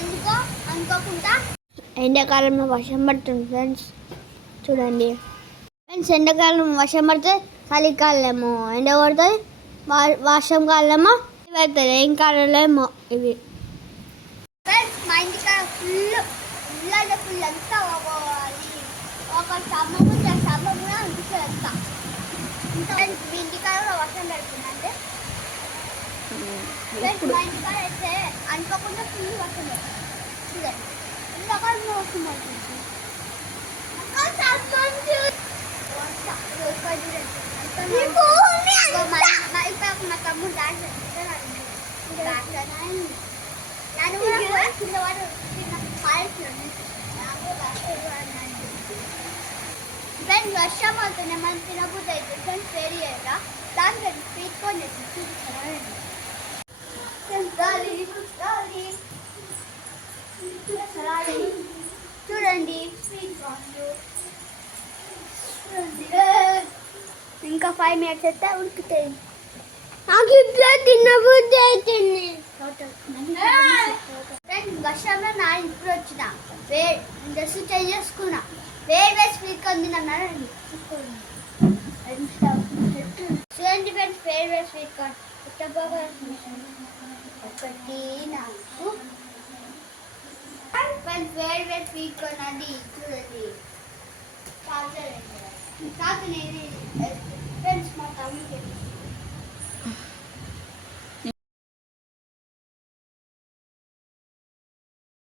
ఎందుకో అనుకోకుండా ఎండాకాలంలో వర్షం పడుతుంది ఫ్రెండ్స్. చూడండి ఫ్రెండ్స్, ఎండాకాలం వర్షం పడితే చలికాలమో ఎండ పడుతుంది, వర్షం కాలమో ఇవి అవుతుంది. ఏం కాలేమో ఇవి. ఫ్రెండ్స్ మా ఇంటికాడ ఫుల్ అంతా పోవాలి. ఒక స్తంభం ఉంది, ఆ స్తంభం కూడా అనిపిస్తుంది అంతా. ఇంకా మీ ఇంటికాడ వర్షం పడుతుందంటే ఫ్రెండ్స్ మా ఇంటికాడ అయితే అనుకోకుండా ఫుల్ వర్షం పడుతుంది. చూడండి ఎండాకాలం వర్షం పడుతుంది. మా తమ్ముడు ఫ్రెండ్స్ వర్షం అవుతుంది, మనం తినబుద్ధి అవుతుంది. ఫ్రెండ్స్ వేడి చేయరా దాంట్లో తీసుకొని చూడండి ఇంకా 5 minutes అయితే ఉడుకుతాయి. నాకు ఇప్పుడు తినబుద్ధి అవుతుంది. వర్షంలో నా ఇప్పుడు వచ్చిన డ్రెస్ చేంజ్ చేసుకున్నా, వేరే స్వీట్ కొని తిన్నానండి. చూడండి ఫ్రెండ్స్, ఫేవరెట్ స్వీట్ కార్న్ ఒకటి నాకు ఫ్రెండ్స్ ఫేవరెట్ స్వీట్ కార్న్ అది. చూడండి ఫ్రెండ్స్ మా తమ్ముడు